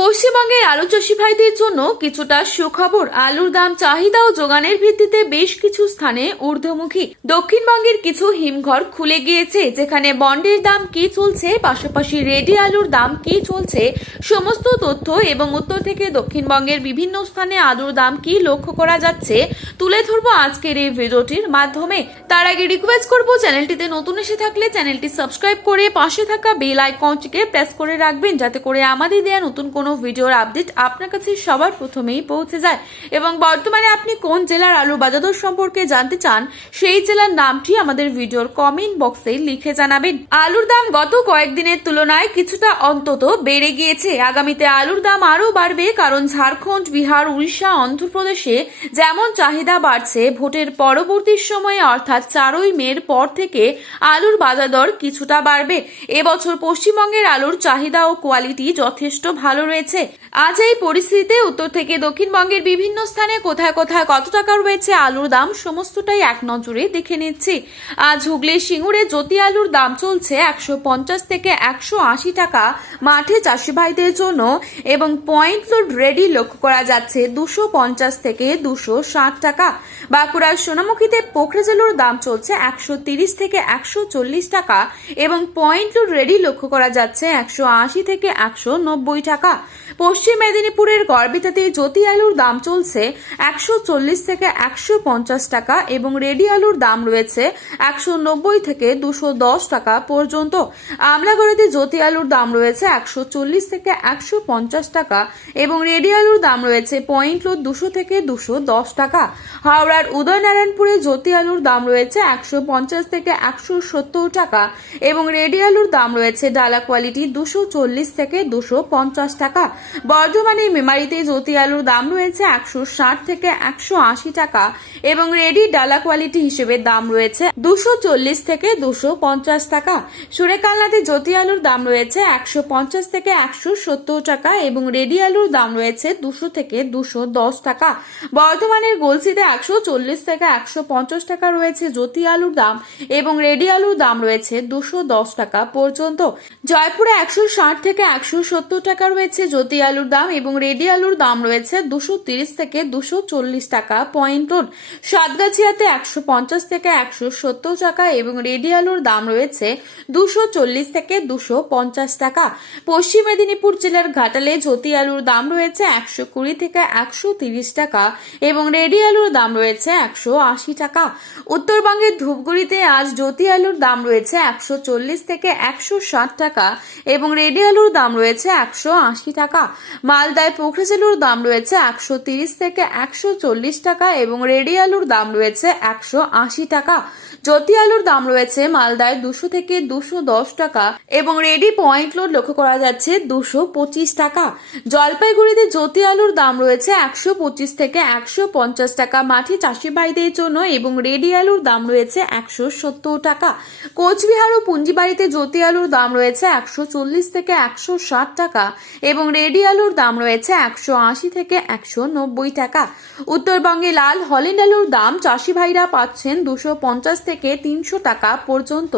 পশ্চিমবঙ্গের আলু চাষী ভাইদের জন্য কিছুটা সুখবর। আলুর দাম চাহিদা ও যোগানের ভিত্তিতে বেশ কিছু স্থানে ঊর্ধ্বমুখী। দক্ষিণবঙ্গের কিছু হিমঘর খুলে গিয়েছে, যেখানে বন্ডের দাম কি চলছে, পাশাপাশি রেডি আলুর দাম কি চলছে, সমস্ত তথ্য এবং উত্তর থেকে দক্ষিণবঙ্গের বিভিন্ন স্থানে আলুর দাম কি লক্ষ্য করা যাচ্ছে তুলে ধরবো আজকের এই ভিডিওটির মাধ্যমে। তার আগে রিকোয়েস্ট করবো, চ্যানেলটিতে নতুন এসে থাকলে চ্যানেলটি সাবস্ক্রাইব করে পাশে থাকা বেল আইকনটিকে প্রেস করে রাখবেন, যাতে করে আমাদের দেয়া নতুন কোনো ভিডিওর আপডেট আপনার কাছে সবার প্রথমেই পৌঁছে যায়। এবং বর্তমানে আপনি কোন জেলার আলুর বাজার দর সম্পর্কে জানতে চান, সেই জেলার নামটি আমাদের ভিডিওর কমেন্ট বক্সে লিখে জানাবেন। আলুর দাম গত কয়েকদিনের তুলনায় কিছুটা অন্তত বেড়ে গিয়েছে। আগামীতে আলুর দাম আরও বাড়বে, কারণ ঝাড়খণ্ড, বিহার, উড়িষ্যা, অন্ধ্রপ্রদেশে যেমন চাহিদা বাড়ছে, ভোটের পরবর্তী সময়ে অর্থাৎ 4ই মের পর থেকে আলুর বাজার দর কিছুটা বাড়বে। এবছর পশ্চিমবঙ্গের আলুর চাহিদা ও কোয়ালিটি যথেষ্ট ভালো রয়েছে। আজ এই পরিস্থিতিতে উত্তর থেকে দক্ষিণবঙ্গের বিভিন্ন স্থানে কোথায় কোথায় কত টাকা রয়েছে আলুর দাম, সমস্তটাই এক নজরে দেখে নিচ্ছি। আজ হুগলির সিঙ্গুরে জ্যোতি আলুর দাম চলছে 150 থেকে 180 টাকা মাঠে চাষি ভাইদের জন্য, এবং পয়েন্ট লোড রেডি লক্ষ্য করা যাচ্ছে 250 থেকে 260 টাকা। বাঁকুড়ার সোনামুখীতে পোখরেজ আলুর দাম চলছে 130 থেকে 140 টাকা, এবং পয়েন্ট লোড রেডি লক্ষ্য করা যাচ্ছে 180 থেকে 190 টাকা। পশ্চিম মেদিনীপুরের গড়বেতাতে জ্যোতি আলুর দাম চলছে 140 থেকে 150 টাকা, এবং রেডি আলুর দাম রয়েছে 190 থেকে 210 টাকা পর্যন্ত। আমলাগড়াতে জ্যোতি আলুর দাম রয়েছে 140 থেকে 150 টাকা, এবং রেডি আলুর দাম রয়েছে পয়েন্ট লোড 200 থেকে 210 টাকা। হাওড়ার উদয়নারায়ণপুরে জ্যোতি আলুর দাম রয়েছে 150 থেকে 170 টাকা, এবং রেডি আলুর দাম রয়েছে ডালা কোয়ালিটি 240 থেকে 250 টাকা। বর্ধমানের মেমারিতে জ্যোতি আলুর দাম রয়েছে 160 থেকে 180 টাকা, এবং রেডি ডালা কোয়ালিটি হিসেবে দাম রয়েছে 240 থেকে 250 টাকা। সুরেকালনাতে জ্যোতি আলুর দাম রয়েছে 150 থেকে 170 টাকা, এবং রেডি আলুর দাম রয়েছে 200 থেকে 210 টাকা। বর্ধমানের গলসিতে 140 থেকে 150 টাকা রয়েছে জ্যোতি আলুর দাম, এবং রেডি আলুর দাম রয়েছে 210 টাকা পর্যন্ত। জয়পুরে 160 থেকে 170 টাকা রয়েছে জ্যোতি আলুর দাম, এবং রেডি আলুর দাম রয়েছে 230 থেকে 240 টাকা পয়েন্ট লোড। সাতগাছিয়াতে 150 থেকে 170 টাকা, এবং রেডি আলুর দাম রয়েছে 240 থেকে 250 টাকা। পশ্চিম মেদিনীপুর জেলার ঘাটালে জ্যোতি আলুর দাম রয়েছে 120 থেকে 130 টাকা, এবং রেডি আলুর দাম রয়েছে 180 টাকা। উত্তরবঙ্গের ধূপগুড়িতে আজ জ্যোতি আলুর দাম রয়েছে 140 থেকে 160 টাকা, এবং রেডি আলুর দাম রয়েছে 180 টাকা। মালদায় পোখরেজ আলুর দাম রয়েছে 130 থেকে 140 টাকা, এবং রেডি আলুর দাম রয়েছে 180 টাকা। জ্যোতি আলুর দাম রয়েছে মালদায় 200 থেকে 210 টাকা, এবং রেডি পয়েন্ট লোড লক্ষ্য করা যাচ্ছে 225 টাকা। জলপাইগুড়িতে জ্যোতি আলুর দাম রয়েছে 125 থেকে 150 টাকা মাঠে চাষি ভাইদের জন্য, এবং রেডি আলুর দাম রয়েছে 170 টাকা। কোচবিহার ও পুঞ্জিবাড়িতে জ্যোতি আলুর দাম রয়েছে 140 থেকে 160 টাকা, এবং রেডি আলুর দাম রয়েছে 180 থেকে 190 টাকা। উত্তরবঙ্গে লাল হল্যান্ড আলুর দাম চাষি ভাইরা পাচ্ছেন 250 থেকে 300 টাকা পর্যন্ত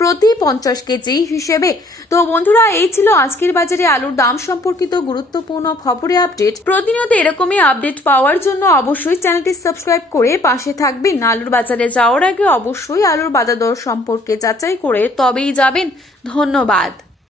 প্রতি 50 কেজি হিসেবে। তো বন্ধুরা, এই ছিল আজকের বাজারে আলুর দাম সম্পর্কিত গুরুত্বপূর্ণ খবরের আপডেট। প্রতিনিয়ত এরকমই আপডেট পাওয়ার জন্য অবশ্যই চ্যানেলটি সাবস্ক্রাইব করে পাশে থাকবেন। আলুর বাজারে যাওয়ার আগে অবশ্যই আলুর বাজার দর সম্পর্কে যাচাই করে তবেই যাবেন। ধন্যবাদ।